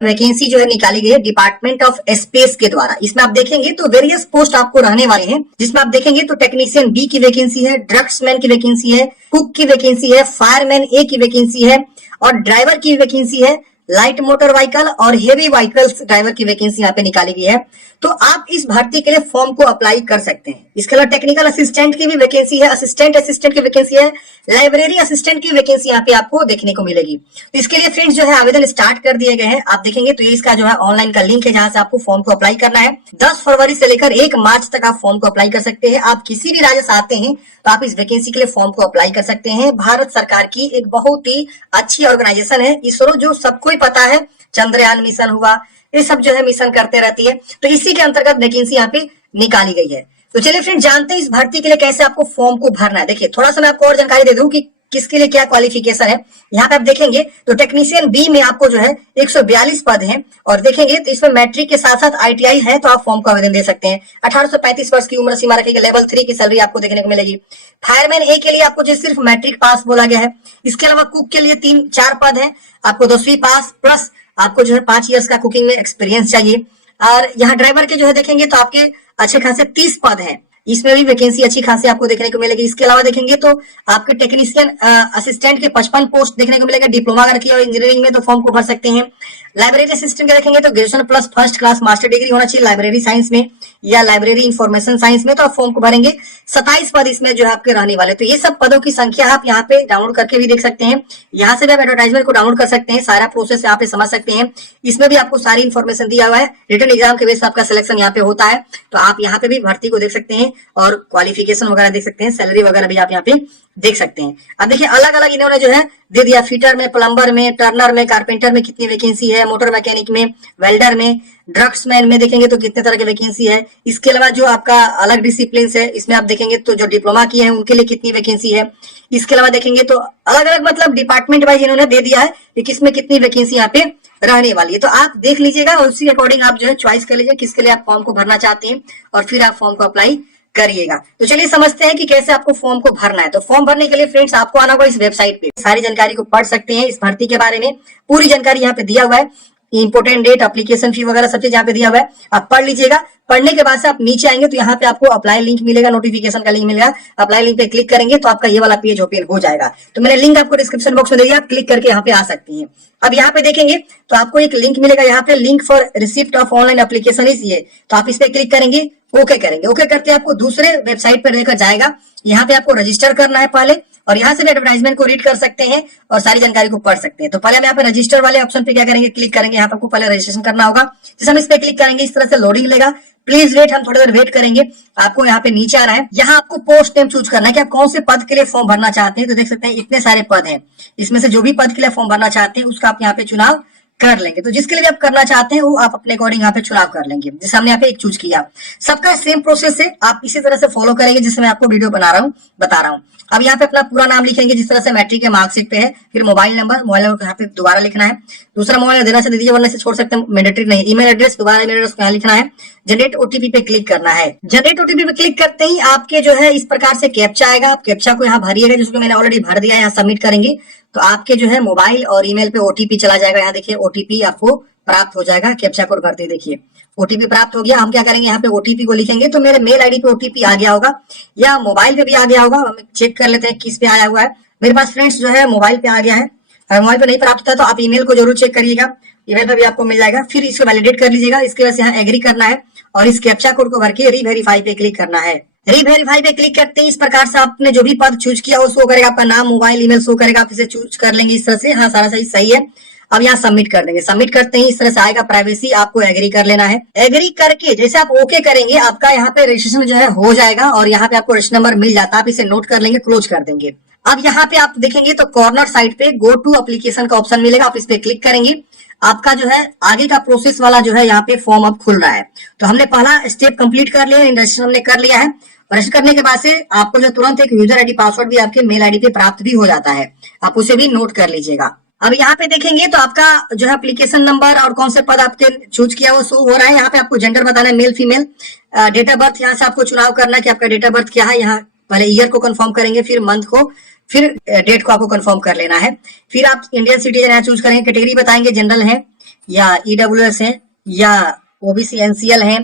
Vacancy जो है निकाली गई है डिपार्टमेंट ऑफ स्पेस के द्वारा। इसमें आप देखेंगे तो वेरियस पोस्ट आपको रहने वाले हैं, जिसमें आप देखेंगे तो टेक्नीशियन बी की वैकेंसी है, ड्रग्समैन की वैकेंसी है, कुक की वैकेंसी है, फायरमैन ए की वैकेंसी है और ड्राइवर की वैकेंसी है, लाइट मोटर व्हीकल और हेवी व्हीकल्स ड्राइवर की वैकेंसी यहाँ पे निकाली गई है। तो आप इस भर्ती के लिए फॉर्म को अप्लाई कर सकते हैं। इसके अलावा टेक्निकल असिस्टेंट की भी वैकेंसी है, असिस्टेंट की वैकेंसी है, लाइब्रेरी असिस्टेंट की वैकेंसी यहाँ पे आपको देखने को मिलेगी। तो इसके लिए फ्रेंड्स जो है आवेदन स्टार्ट कर दिए गए हैं। आप देखेंगे तो ये इसका जो है ऑनलाइन का लिंक है, जहां से आपको फॉर्म को अप्लाई करना है। 10 फरवरी से लेकर 1 मार्च तक आप फॉर्म को अप्लाई कर सकते हैं। आप किसी भी राज्य से आते हैं तो आप इस वैकेंसी के लिए फॉर्म को अप्लाई कर सकते हैं। भारत सरकार की एक बहुत ही अच्छी ऑर्गेनाइजेशन है इसरो, जो सबको ही पता है, चंद्रयान मिशन हुआ, ये सब जो है मिशन करते रहती है। तो इसी के अंतर्गत वैकेंसी यहाँ पे निकाली गई है। तो चलिए फ्रेंड जानते हैं इस भर्ती के लिए कैसे आपको फॉर्म को भरना है। देखिए थोड़ा सा मैं आपको और जानकारी दे दूं कि किसके लिए क्या क्वालिफिकेशन है। यहाँ पे आप देखेंगे तो टेक्नीशियन बी में आपको जो है 142 पद हैं और देखेंगे तो इसमें मैट्रिक के साथ साथ आईटीआई है, तो आप फॉर्म को आवेदन दे सकते हैं। 18 से 35 वर्ष की उम्र सीमा रखेगी। लेवल 3 की सैलरी आपको देखने को मिलेगी। फायरमैन ए के लिए आपको जो सिर्फ मैट्रिक पास बोला गया है। इसके अलावा कुक के लिए 3-4 पद है, आपको 10वीं पास प्लस आपको जो है 5 इयर्स का कुकिंग में एक्सपीरियंस चाहिए। और यहाँ ड्राइवर के जो है देखेंगे तो आपके अच्छे खासे 30 पद हैं, इसमें भी वैकेंसी अच्छी खासी आपको देखने को मिलेगी। इसके अलावा देखेंगे तो आपके टेक्नीशियन असिस्टेंट के 55 पोस्ट देखने को मिलेगा। डिप्लोमा अगर किया हो इंजीनियरिंग में तो फॉर्म को भर सकते हैं। लाइब्रेरी असिस्टेंट के देखेंगे तो graduation plus first class master degree होना चाहिए लाइब्रेरी साइंस में या लाइब्रेरी इंफॉर्मेशन साइंस में, तो आप फॉर्म को भरेंगे। 27 पद इसमें जो है आपके रहने वाले। तो ये सब पदों की संख्या आप यहाँ पे डाउनलोड करके भी देख सकते हैं। यहाँ से भी आप एडवर्टाइजमेंट को डाउनलोड कर सकते हैं, सारा प्रोसेस यहाँ पे समझ सकते हैं। इसमें भी आपको सारी इन्फॉर्मेशन दिया हुआ है। रिटन एग्जाम के बेस पर आपका सिलेक्शन यहाँ पे होता है, तो आप यहाँ पे भी भर्ती को देख सकते हैं और क्वालिफिकेशन वगैरह देख सकते हैं, सैलरी वगैरह भी आप यहाँ पे देख सकते हैं। अब देखिए अलग अलग इन्होंने जो है दे दिया, फीटर में, प्लम्बर में, टर्नर में, कारपेंटर में कितनी वैकेंसी है, मोटर मैकेनिक में, वेल्डर में, ड्रग्समैन में देखेंगे तो कितने तरह की वैकेंसी है। इसके अलावा जो आपका अलग डिसिप्लिन है इसमें आप देखेंगे तो जो डिप्लोमा किए हैं उनके लिए कितनी वैकेंसी है। इसके अलावा देखेंगे तो अलग अलग मतलब डिपार्टमेंट वाइज इन्होंने दे दिया है कि किसमें कितनी वैकेंसी यहाँ पे रहने वाली है। तो आप देख लीजिएगा और उसी अकॉर्डिंग आप जो है चॉइस कर लीजिए किसके लिए आप फॉर्म को भरना चाहते हैं और फिर आप फॉर्म को अप्लाई करिएगा। तो चलिए समझते हैं कि कैसे आपको फॉर्म को भरना है। तो फॉर्म भरने के लिए फ्रेंड्स आपको आना होगा इस वेबसाइट पे। सारी जानकारी को पढ़ सकते हैं इस भर्ती के बारे में, पूरी जानकारी यहाँ पे दिया हुआ है। इंपोर्टेंट डेट, एप्लीकेशन फी वगैरह सब चीज यहाँ पे दिया हुआ है, आप पढ़ लीजिएगा। पढ़ने के बाद से आप नीचे आएंगे तो यहाँ पे आपको अप्लाई लिंक मिलेगा, नोटिफिकेशन का लिंक मिलेगा। अप्लाई लिंक पे क्लिक करेंगे तो आपका ये वाला पेज ओपन हो जाएगा। तो मैंने लिंक आपको डिस्क्रिप्शन बॉक्स में दे दिया, आप क्लिक करके यहाँ पे आ सकती हैं। अब यहाँ पे देखेंगे तो आपको एक लिंक मिलेगा, यहाँ पे link for receipt of online application is ये, तो आप इस पे क्लिक करेंगे, ओके करेंगे। ओके करते आपको दूसरे वेबसाइट पर लेकर जाएगा। यहाँ पे आपको रजिस्टर करना है पहले और यहाँ से भी एडवर्टाइजमेंट को रीड कर सकते हैं और सारी जानकारी को पढ़ सकते हैं। तो पहले हम यहाँ पे रजिस्टर वाले ऑप्शन पे क्या करेंगे, क्लिक करेंगे। यहाँ पे आपको पहले रजिस्ट्रेशन करना होगा। जैसे हम इस पे क्लिक करेंगे इस तरह से लोडिंग लेगा। प्लीज वेट, हम थोड़ी देर वेट करेंगे। आपको यहाँ पे नीचे आना है, यहाँ आपको पोस्ट नेम चूज करना है कि आप कौन से पद के लिए फॉर्म भरना चाहते हैं। तो देख सकते हैं इतने सारे पद हैं, इसमें से जो भी पद के लिए फॉर्म भरना चाहते हैं उसका आप यहाँ पे चुनाव कर लेंगे। तो जिसके लिए आप करना चाहते हैं वो आप अपने अकॉर्डिंग यहाँ पे चुनाव कर लेंगे। जैसे हमने यहाँ पे एक चूज किया, सबका सेम प्रोसेस है, आप इसी तरह से फॉलो करेंगे जिससे मैं आपको वीडियो बता रहा हूँ। अब यहाँ पे अपना पूरा नाम लिखेंगे जिस तरह से मैट्रिक के मार्कशीट पे है, फिर मोबाइल नंबर यहाँ पे दोबारा लिखना है। दूसरा मोबाइल देना से दे दीजिए वरना से छोड़ सकते हैं, मैंडेटरी नहीं। ईमेल एड्रेस, दोबारा ईमेल एड्रेस यहाँ लिखना है। जनरेट ओटीपी पे क्लिक करना है। जनरेट ओटीपी पे क्लिक करते ही आपके जो है इस प्रकार से कैप्चा आएगा। आप कैप्चा को यहाँ भरिएगा, जिसको मैंने ऑलरेडी भर दिया है। यहाँ सबमिट करेंगे तो आपके जो है मोबाइल और ईमेल पे ओटीपी चला जाएगा। यहाँ देखिए ओटीपी आपको प्राप्त हो जाएगा। कैप्चा कोड भरते देखिए ओटीपी प्राप्त हो गया। हम क्या करेंगे, यहाँ पे ओटीपी को लिखेंगे। तो मेरे मेल आईडी पे ओटीपी आ गया होगा या मोबाइल पे भी आ गया होगा। हम चेक कर लेते हैं किस पे आया हुआ है। मेरे पास फ्रेंड्स जो है मोबाइल पे आ गया है। अगर मोबाइल पे नहीं प्राप्त होता तो आप ईमेल को जरूर चेक करिएगा, ईमेल पे भी आपको मिल जाएगा। फिर इसको वैलिडेट कर लीजिएगा। इसके बाद यहाँ एग्री करना है और इस कैप्चा कोड को भर के रीवेरीफाई पे क्लिक करना है। रीवेरीफाई पे क्लिक करते ही इस प्रकार से आपने जो भी पद चूज किया वो शो करेगा, आपका नाम, मोबाइल, ईमेल शो करेगा। आप इसे चूज कर लेंगे इस तरह से। हाँ सारा सही है। अब यहाँ सबमिट कर देंगे। सबमिट करते ही इस तरह से आएगा प्राइवेसी, आपको एग्री कर लेना है। एग्री करके जैसे आप ओके करेंगे आपका यहाँ पे रजिस्ट्रेशन जो है हो जाएगा और यहाँ पे आपको रजिस्टर नंबर मिल जाता है। आप इसे नोट कर लेंगे, क्लोज कर देंगे। अब यहाँ पे आप देखेंगे तो कॉर्नर साइड पे गो टू एप्लीकेशन का ऑप्शन मिलेगा, आप इस पे क्लिक करेंगे। आपका जो है आगे का प्रोसेस वाला जो है यहाँ पे फॉर्म अब खुल रहा है। तो हमने पहला स्टेप कंप्लीट कर लिया, रजिस्ट्रेशन हमने कर लिया है। रजिस्टर करने के बाद से आपको जो तुरंत एक यूजर आईडी पासवर्ड भी आपके मेल आईडी पे प्राप्त भी हो जाता है, आप उसे भी नोट कर लीजिएगा। अब यहाँ पे देखेंगे तो आपका जो है एप्लीकेशन नंबर और कौन से पद आपके चूज किया वो शो हो रहा है। यहाँ पे आपको जेंडर बताना है, male female. Date of birth यहाँ से आपको चुनाव करना है कि आपका डेट ऑफ बर्थ क्या है। यहाँ पहले ईयर को कंफर्म करेंगे, फिर मंथ को, फिर डेट को आपको कंफर्म कर लेना है। फिर आप इंडियन सिटीजन यहाँ चूज करेंगे। कैटेगरी बताएंगे जनरल है या ईडब्ल्यूएस है या ओबीसी एनसीएल है,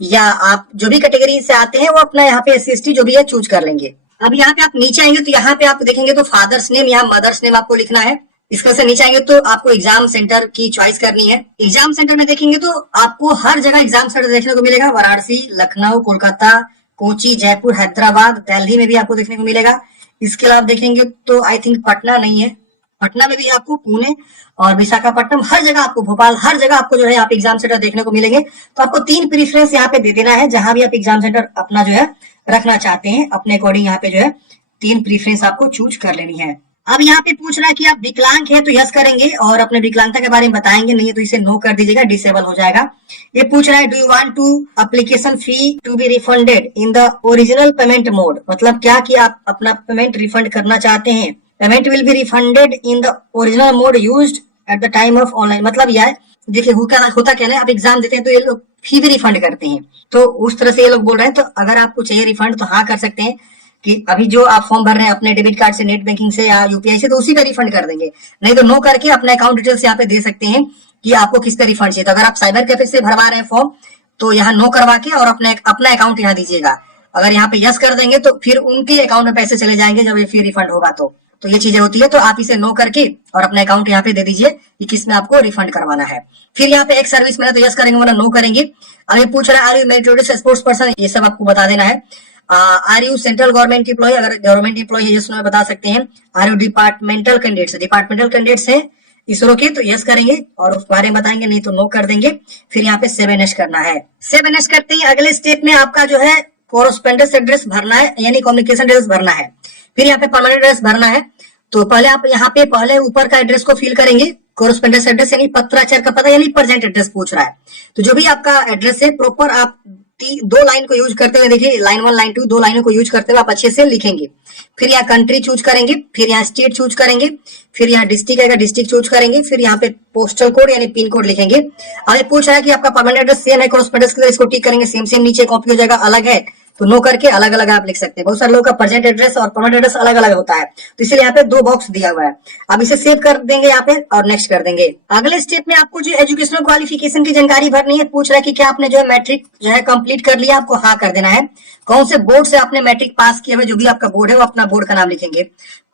या आप जो भी कैटेगरी से आते हैं वो अपना यहाँ पे एससी एसटी जो भी है चूज कर लेंगे। अब यहाँ पे आप नीचे आएंगे तो यहाँ पे आप देखेंगे तो फादर्स नेम या मदर्स नेम आपको लिखना है। इसके से नीचे आएंगे तो आपको एग्जाम सेंटर की चॉइस करनी है। एग्जाम सेंटर में देखेंगे तो आपको हर जगह एग्जाम सेंटर देखने को मिलेगा। वाराणसी, लखनऊ, कोलकाता, कोची, जयपुर, हैदराबाद, दिल्ली में भी आपको देखने को मिलेगा। इसके अलावा देखेंगे तो आई थिंक पटना नहीं है, पटना में भी आपको, पुणे और विशाखापट्टनम, हर जगह आपको, भोपाल, हर जगह आपको जो है यहाँ पे एग्जाम सेंटर देखने को मिलेंगे। तो आपको 3 प्रीफरेंस यहाँ पे दे देना है, जहां भी आप एग्जाम सेंटर अपना जो है रखना चाहते हैं अपने अकॉर्डिंग यहाँ पे जो है 3 प्रीफरेंस आपको चूज कर लेनी है। अब यहाँ पे पूछ रहा है कि आप विकलांग है तो यस करेंगे और अपने विकलांगता के बारे में बताएंगे, नहीं है तो इसे नो कर दीजिएगा, डिसेबल हो जाएगा। ये पूछ रहा है do you want to application fee to be refunded in the original payment mode, मतलब क्या कि आप अपना पेमेंट रिफंड करना चाहते हैं। Payment will be refunded in the original mode used at the time of online, मतलब यह देखिए होता क्या है, आप एग्जाम देते हैं तो ये लोग फी भी रिफंड करते हैं, तो उस तरह से ये लोग बोल रहे हैं। तो अगर आपको चाहिए रिफंड तो हाँ कर सकते हैं कि अभी जो आप फॉर्म भर रहे हैं अपने डेबिट कार्ड से, नेट बैंकिंग से या यूपीआई से, तो उसी का रिफंड कर देंगे। नहीं तो नो करके अपना अकाउंट डिटेल्स यहाँ पे दे सकते हैं कि आपको किसका रिफंड चाहिए। तो अगर आप साइबर कैफे से भरवा रहे हैं फॉर्म तो यहाँ नो करवा के और अपना अकाउंट यहाँ दीजिएगा। अगर यहाँ पे यस कर देंगे तो फिर उनके अकाउंट में पैसे चले जाएंगे जब ये फी रिफंड होगा। तो ये चीजें होती है, तो आप इसे नो करके और अपना अकाउंट यहाँ पे दे दीजिए कि किसमें आपको रिफंड करवाना है। फिर यहाँ पे एक सर्विस में तो यस करेंगे वरना नो करेंगे। अभी पूछ रहा है are you meritorious sports person, ये सब आपको बता देना है। Are you central government employ, अगर गवर्नमेंट एम्प्लॉय है यस नो बता सकते हैं। आर यू डिपार्टमेंटल कैंडिडेट्स है इसरो के तो यस करेंगे और उस बारे में बताएंगे, नहीं तो नो कर देंगे। फिर यहाँ पे 7H करना है। 7H करते ही अगले स्टेप में आपका जो है कोरस्पोंडेंस एड्रेस भरना है, यानी कम्युनिकेशन एड्रेस भरना है। फिर यहाँ पे परमानेंट एड्रेस भरना है। तो पहले आप यहाँ पे पहले ऊपर का एड्रेस को फिल करेंगे, कोरस्पोंडेंस एड्रेस यानी पत्राचार का पता यानी प्रेजेंट एड्रेस पूछ रहा है। तो जो भी आपका एड्रेस है प्रॉपर आप 2 लाइन को यूज करते हुए, देखिए लाइन 1 लाइन 2 2 लाइनों को यूज करते हुए आप अच्छे से लिखेंगे। फिर यहाँ कंट्री चूज करेंगे, फिर यहाँ स्टेट चूज करेंगे, फिर यहाँ डिस्ट्रिक्ट आएगा डिस्ट्रिक्ट चूज करेंगे, फिर यहाँ पे पोस्टल कोड यानी पिन कोड लिखेंगे। अब ये पूछ रहा है कि आपका परमानेंट एड्रेस सेम है कोरस्पोंडेंस के लिए, इसको टिक करेंगे, सेम नीचे कॉपी हो जाएगा, अलग है तो नो करके अलग अलग आप लिख सकते हैं। बहुत सारे लोगों का प्रेजेंट एड्रेस और परमानेंट एड्रेस अलग अलग होता है, तो इसलिए यहाँ पे 2 बॉक्स दिया हुआ है। अब इसे सेव कर देंगे यहाँ पे और नेक्स्ट कर देंगे। अगले स्टेप में आपको जो एजुकेशनल क्वालिफिकेशन की जानकारी भरनी है। पूछ रहा है कि क्या आपने जो है मैट्रिक जो है कंप्लीट कर लिया, आपको हाँ कर देना है। कौन से बोर्ड से आपने मैट्रिक पास किया है, जो भी आपका बोर्ड है वो अपना बोर्ड का नाम लिखेंगे।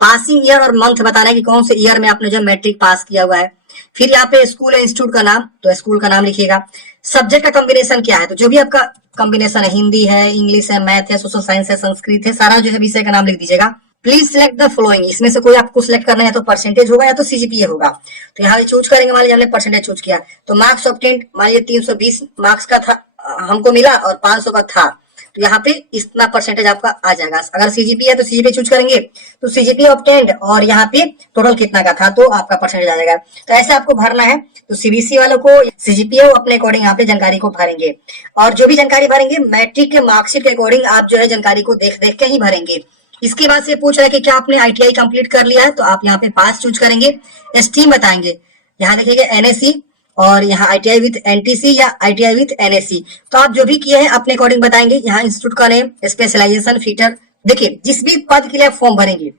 पासिंग ईयर और मंथ बताना है कि कौन से ईयर में आपने जो मैट्रिक पास किया हुआ है। फिर यहाँ पे स्कूल है इंस्टीट्यूट का नाम, तो स्कूल का नाम लिखिएगा। सब्जेक्ट का कॉम्बिनेशन क्या है, तो जो भी आपका कॉम्बिनेशन है, हिंदी है, इंग्लिश है, मैथ है, सोशल साइंस है, संस्कृत है, सारा जो है विषय का नाम लिख दीजिएगा। प्लीज सिलेक्ट द फॉलोइंग, इसमें से कोई आपको सिलेक्ट करना है, तो परसेंटेज होगा या तो सीजीपीए होगा। तो यहाँ चूज करेंगे, मान लीजिए हमने परसेंटेज चूज किया तो मार्क्स ऑब्टेन्ड मान लीजिए 320 मार्क्स का था हमको मिला और 500 का था, तो यहाँ पे इतना परसेंटेज आपका आ जाएगा। अगर सीजीपीए है तो सीजीपीए चूज करेंगे तो सीजीपीए ऑब्टेन्ड और यहाँ पे टोटल कितना का था तो आपका परसेंटेज आ जाएगा। तो ऐसे आपको भरना है। तो सीबीएसई वालों को सीजीपीए अपने अकॉर्डिंग यहाँ पे जानकारी को भरेंगे, और जो भी जानकारी भरेंगे मैट्रिक के मार्कशीट के अकॉर्डिंग आप जो है जानकारी को देख देख के ही भरेंगे। इसके बाद से पूछ रहा है कि क्या आपने आईटीआई कंप्लीट कर लिया है, तो आप यहाँ पे पास चूज करेंगे। स्ट्रीम बताएंगे, यहाँ देखिएगा एनएससी और यहाँ आईटीआई विथ एनटीसी या आईटीआई विथ एनएससी, तो आप जो भी किए हैं अपने अकॉर्डिंग बताएंगे। यहाँ इंस्टीट्यूट का नेम, स्पेशलाइजेशन, फीटर, देखिए जिस भी पद के लिए आप फॉर्म भरेंगे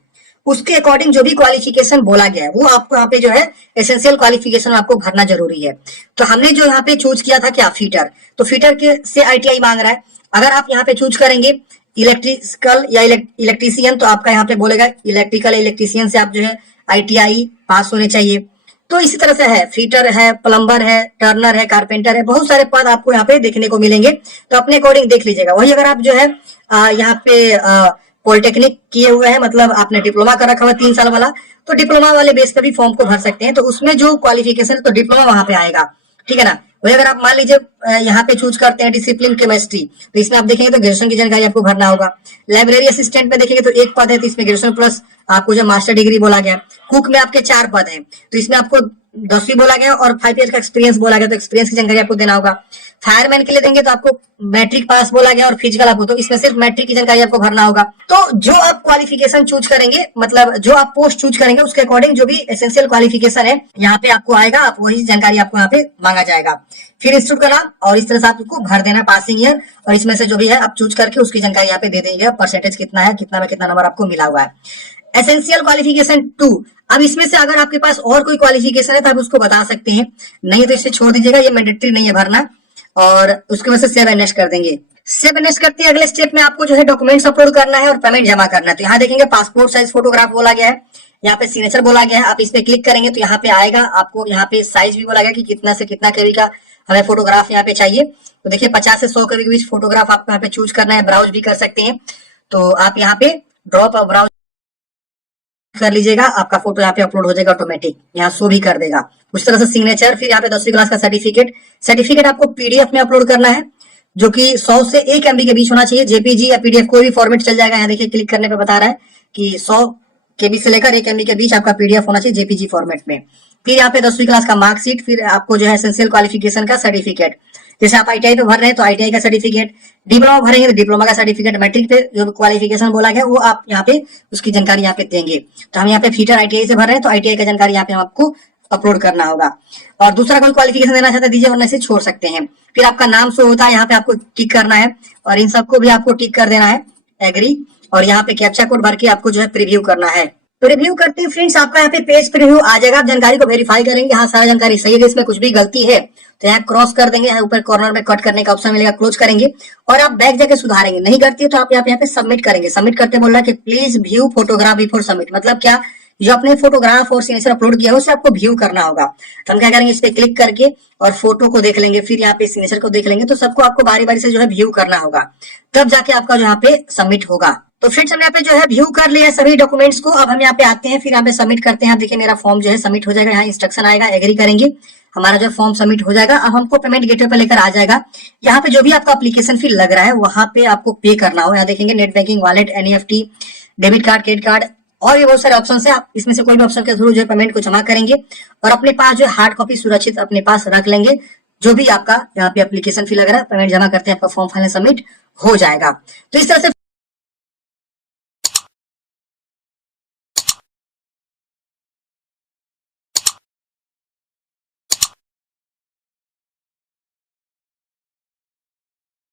उसके अकॉर्डिंग जो भी क्वालिफिकेशन बोला गया है वो आपको यहाँ पे जो है एसेंशियल क्वालिफिकेशन आपको भरना जरूरी है। तो हमने जो यहाँ पे चूज किया था क्या फीटर, तो फीटर के से आईटीआई मांग रहा है। अगर आप यहाँ पे चूज करेंगे इलेक्ट्रिकल या इलेक्ट्रीशियन, तो आपका यहाँ पे बोलेगा इलेक्ट्रिकल इलेक्ट्रीशियन से आप जो है आईटीआई पास होने चाहिए। तो इसी तरह से है, फीटर है, प्लम्बर है, टर्नर है, कारपेंटर है, बहुत सारे पद आपको यहाँ पे देखने को मिलेंगे, तो अपने अकॉर्डिंग देख लीजिएगा। वही अगर आप जो है यहाँ पे पॉलिटेक्निक किए हुए हैं, मतलब आपने डिप्लोमा कर रखा हुआ 3 साल वाला, तो डिप्लोमा वाले बेस पे भी फॉर्म को भर सकते हैं। तो उसमें जो क्वालिफिकेशन है तो डिप्लोमा वहां पे आएगा, ठीक है ना। वही अगर आप मान लीजिए यहाँ पे चूज करते हैं डिसिप्लिन केमिस्ट्री, तो इसमें आप देखेंगे तो ग्रेजुएशन की जानकारी आपको भरना होगा। लाइब्रेरी असिस्टेंट में देखेंगे तो 1 पद है, तो इसमें ग्रेजुएशन प्लस आपको जो मास्टर डिग्री बोला गया। कुक में आपके 4 पद है, तो इसमें आपको 10वीं बोला गया और 5 ईयर का एक्सपीरियंस बोला गया, तो एक्सपीरियंस की जानकारी आपको देना होगा। फायरमैन के लिए देंगे तो आपको मैट्रिक पास बोला गया और फिजिकल आपको, तो इसमें सिर्फ मैट्रिक की जानकारी आपको भरना होगा। तो जो आप क्वालिफिकेशन चूज करेंगे, मतलब जो आप पोस्ट चूज करेंगे उसके अकॉर्डिंग जो भी एसेंशियल क्वालिफिकेशन है यहाँ पे आपको आएगा, आप वही जानकारी आपको यहाँ पे मांगा जाएगा। फिर इंस्टीट्यूट का नाम और इस तरह से आपको भर देना पासिंग ईयर, और इसमें से जो भी है आप चूज करके उसकी जानकारी यहाँ पे दे देंगे, परसेंटेज कितना है, कितना में कितना नंबर आपको मिला हुआ है। एसेंशियल क्वालिफिकेशन 2, अब इसमें से अगर आपके पास और कोई क्वालिफिकेशन है तो आप उसको बता सकते हैं, नहीं तो इसे छोड़ दीजिएगा, ये मैंडेटरी नहीं है भरना। और उसके वजह से सेव एंड नेक्स्ट कर देंगे। सेव एंड नेक्स्ट करते हैं, अगले स्टेप में आपको जो है डॉक्यूमेंट्स अपलोड करना है और पेमेंट जमा करना है। तो यहाँ देखेंगे पासपोर्ट साइज फोटोग्राफ बोला गया है, यहाँ पे सिग्नेचर बोला गया है, आप इस पे क्लिक करेंगे तो यहाँ पे आएगा, आपको यहाँ पे साइज भी बोला गया कि कितना से कितना केबी का हमें फोटोग्राफ यहाँ पे चाहिए। तो देखिए 50 से 100 केबी के बीच फोटोग्राफ आपको यहाँ पे चूज करना है, ब्राउज भी कर सकते हैं। तो आप यहाँ पे ड्रॉप और ब्राउज कर लीजिएगा, आपका फोटो यहाँ पे अपलोड हो जाएगा ऑटोमेटिक, यहाँ शो भी कर देगा उस तरह से सिग्नेचर। फिर यहाँ पे 10वीं क्लास का सर्टिफिकेट आपको पीडीएफ में अपलोड करना है, जो कि 100 से 1 MB के बीच होना चाहिए। जेपीजी या पीडीएफ कोई भी फॉर्मेट चल जाएगा। यहाँ देखिए क्लिक करने पे बता रहा है कि 100 KB से लेकर 1 MB के बीच आपका पीडीएफ होना चाहिए जेपीजी फॉर्मेट में। फिर यहाँ पे 10वीं क्लास का मार्कशीट, फिर आपको जो है एसेंशियल क्वालिफिकेशन का सर्टिफिकेट, जैसे आप ITI पे भर रहे हैं तो ITI का सर्टिफिकेट, डिप्लोमा भरेंगे तो डिप्लोमा का सर्टिफिकेट, मैट्रिक पे जो क्वालिफिकेशन बोला गया वो आप यहाँ पे उसकी जानकारी यहाँ पे देंगे। तो हम यहाँ पे फीटर ITI से भर रहे हैं तो ITI का जानकारी यहाँ पे आपको अपलोड करना होगा। और दूसरा कोई क्वालिफिकेशन देना चाहते दीजिए, वरना से छोड़ सकते हैं। फिर आपका नाम शो होता है, यहाँ पे आपको टिक करना है और इन सबको भी आपको टिक कर देना है, एग्री। और यहाँ पे कैप्चा कोड भर के आपको जो है प्रीव्यू करना है। तो रिव्यू करते हैं फ्रेंड्स, आपका यहाँ पे पेज प्रीव्यू आ जाएगा। आप जानकारी को वेरीफाई करेंगे, हाँ सारा जानकारी सही है, इसमें कुछ भी गलती है तो यहाँ क्रॉस कर देंगे, यहाँ ऊपर कॉर्नर में कट करने का ऑप्शन मिलेगा, क्लोज करेंगे और आप बैक जाके सुधारेंगे। नहीं करती है तो आप यहाँ पे सबमिट करेंगे। सबमिट करते बोल रहा है कि please view photograph before submit, मतलब क्या, जो आपने फोटोग्राफ और सिग्नेचर अपलोड किया है उसे आपको व्यू करना होगा। तो हम क्या करेंगे, इस पे क्लिक करके और फोटो को देख लेंगे, फिर यहाँ पे सिग्नेचर को देख लेंगे। तो सबको आपको बारी बारी से जो है व्यू करना होगा, तब जाके आपका जो यहाँ पे सबमिट होगा। तो फ्रेंड्स हम यहाँ पे जो है व्यू कर लिया सभी डॉक्यूमेंट्स को। अब हम यहाँ पे आते हैं, फिर यहाँ पे सबमिट करते हैं। देखिए मेरा फॉर्म जो है सबमिट हो जाएगा, यहाँ इंस्ट्रक्शन आएगा, एग्री करेंगे, हमारा जो फॉर्म सबमिट हो जाएगा। अब हमको पेमेंट गेटवे पे लेकर आ जाएगा। यहाँ पे जो भी आपका एप्लीकेशन फी लग रहा है वहां पे आपको पे करना हो। यहाँ देखेंगे net banking, wallet, NEFT, debit card, credit card और ये बहुत सारे ऑप्शन है। आप इसमें से कोई भी ऑप्शन के थ्रू जो है पेमेंट को जमा करेंगे और अपने पास जो हार्ड कॉपी सुरक्षित अपने पास रख लेंगे। जो भी आपका यहाँ पे एप्लीकेशन फी लग रहा है, पेमेंट जमा करते हैं, आपका फॉर्म फाइनल सबमिट हो जाएगा। तो इस तरह से